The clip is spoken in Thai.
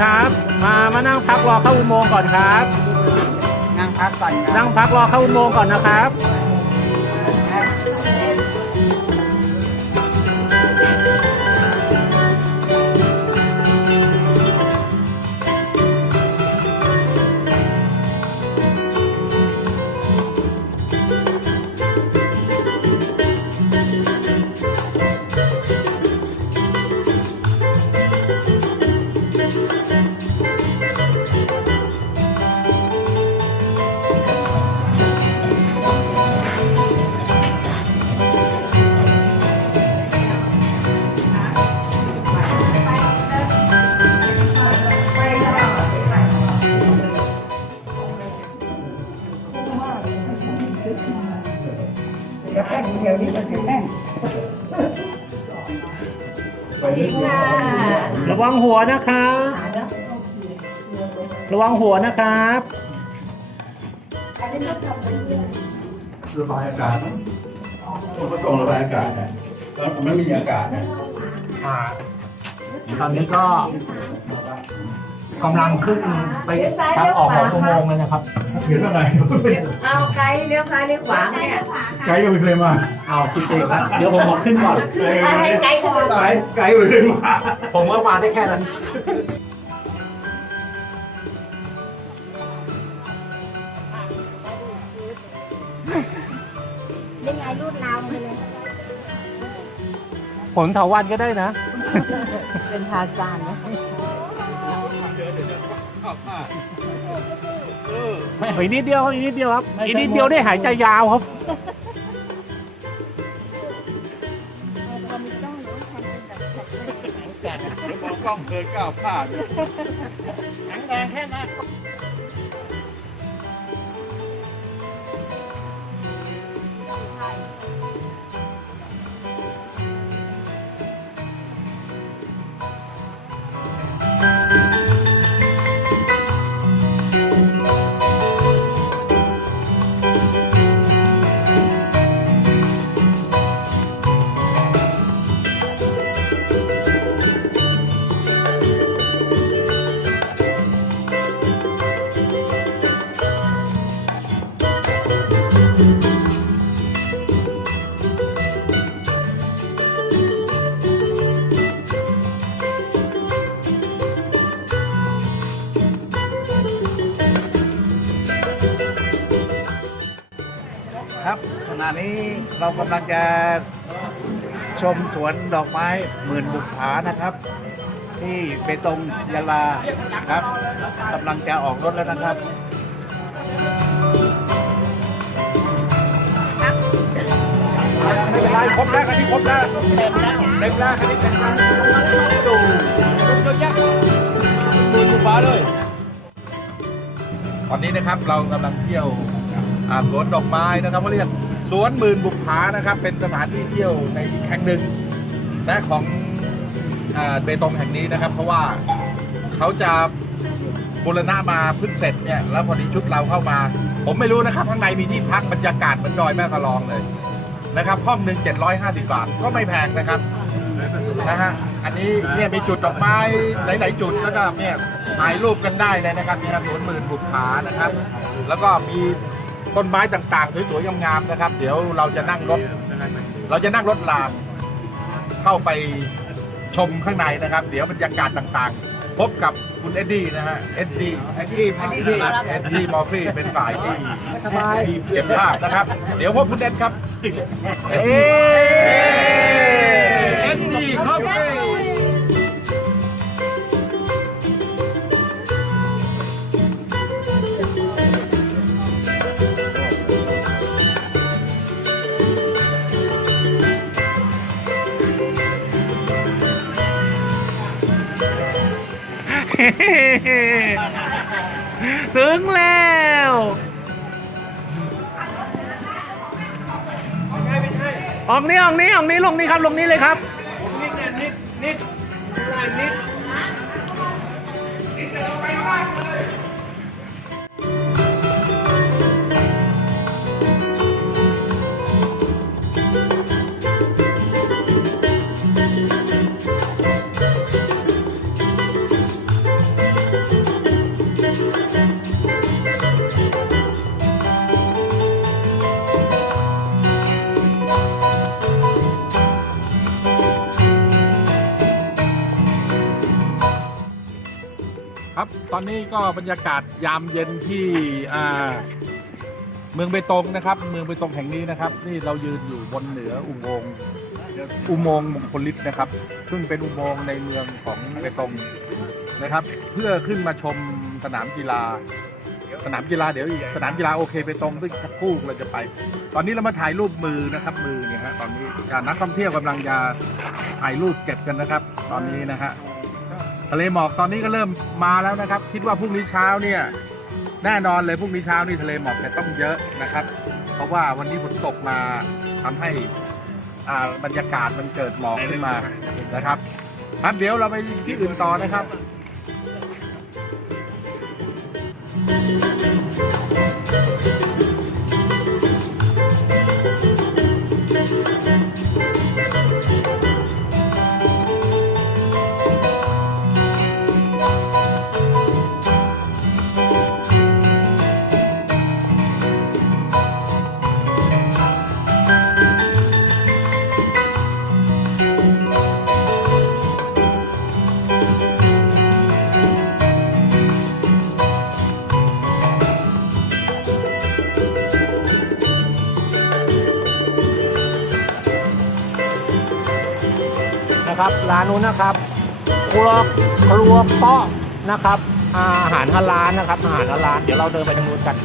ครับ มามานั่งพักรอเข้าอุโมงค์ก่อนครับ นั่งพักก่อนครันั่บงพักรอเข้าอุโมงค์ก่อนนะครับ เดี๋ยวแป้งเดี๋ยวนี้ก็เสียแป้งระวังหัวนะครับ ระวังหัวนะครับระบายอากาศมันก็ตรงระบายอากาศนะก็ไม่มีอากาศนะอ่าตอนนี้ก็ กำลังขึ้นไปทางออกของอุโมงค์เลยนะครับเขียนอะไรเอาไกด์เลี้ยวซ้ายเลี้ยวขวาเนี่ยไกด์ก็ไม่เคยมาเอาสิเด็กนะเดี๋ยวผมขอขึ้นก่อนให้ให้ไกด์ขึ้นมาก่อนไกด์ไกด์ไม่เคยมาผมก็มาได้แค่นั้นยังไงรูดราวไปเลยผลเถาวันก็ได้นะ เป็นทาซานนะ อีกนิดเดียวอีกนิดเดียวครับอีกนิดเดียวได้หายใจยาวครับมองกล้องเกินก้าวพลาดแข็งแรงแค่นั้น ครับขณะนี้เรากำลังจะชมสวนดอกไม้หมื่นบุกผานะครับ ที่เบตงยาลาครับกำลังจะออกรถแล้วนะครับไม่เป็นไรครบแล้วคันนี้ครบแล้วเต็มแล้วเต็มแล้วคันนี้เต็มแล้วดูเยอะแยะหมื่นบุกผาเลย ตอนนี้นะครับเรากำลังเที่ยว สวนดอกไม้นะครับเขาเรียกสวนหมื่นบุกผานะครับ เป็นสถานที่เที่ยวในอีกแห่งหนึ่งนะของอเบตงแห่งนี้นะครับ เพราะว่าเขาจะบูรณะมาเพิ่งเสร็จเนี่ยแล้วพอดีชุดเราเข้ามา ผมไม่รู้นะครับข้างในมีที่พักบรรยากาศเหมือนดอยแม่กะลองเลยนะครับห้องหนึ่ง750 บาทก็ไม่แพงนะครับนะฮะอันนี้เนี่ยมีจุดดอกไม้หลาย ๆ จุดแล้วก็เนี่ยถ่ายรูปกันได้เลยนะครับมีสวนหมื่นบุกผานะครับ แล้วก็มี ต้นไม้ต่างๆสวยๆงามๆนะครับ เดี๋ยวเราจะนั่งรถ เราจะนั่งรถรางเข้าไปชมข้างในนะครับ เดี๋ยวบรรยากาศต่างๆ พบกับคุณเอ็ดดี้นะฮะเอ็ดดี้เอ็ดดี้เอ็ดดี้เอ็ดดี้มอร์ฟี่เป็นฝ่ายที่เก็บภาพนะครับ เดี๋ยวพบคุณเอ็ดครับเอ๊เอ็ดดี้ครับ ถึงแล้วออกนี้ออกนี้ออกนี้ลงนี้ครับลงนี้เลยครับ ตอนนี้ก็บรรยากาศยามเย็นที่อ่าเมืองเบตงนะครับ เมืองเบตงแห่งนี้นะครับ นี่เรายืนอยู่บนเหนืออุโมงค์อุโมงค์มงคลฤทธิ์นะครับ ซึ่งเป็นอุโมงค์ในเมืองของเบตงนะครับ เพื่อขึ้นมาชมสนามกีฬา สนามกีฬาเดี๋ยวอีกสนามกีฬาโอเคไปตรงซึ่งสักครู่เราจะไป ตอนนี้เรามาถ่ายรูปมือนะครับ มือเนี่ยฮะตอนนี้นักท่องเที่ยวกำลังจะถ่ายรูปเก็บกันนะครับ ตอนนี้นะฮะ ทะเลหมอกตอนนี้ก็เริ่มมาแล้วนะครับ คิดว่าพรุ่งนี้เช้าเนี่ยแน่นอนเลยพรุ่งนี้เช้านี่ทะเลหมอกจะต้องเยอะนะครับ เพราะว่าวันนี้ฝนตกมาทำให้อ่าบรรยากาศมันเกิดหมอกขึ้นมานะครับครับเดี๋ยวเราไปที่อื่นต่อนะครับ ครับ ร้านนู้นนะครับ ครัวครัวป้อนะครับ อาหารฮาลาลนะครับ อาหารฮาลาลเดี๋ยวเราเดินไปทางนู้นกัน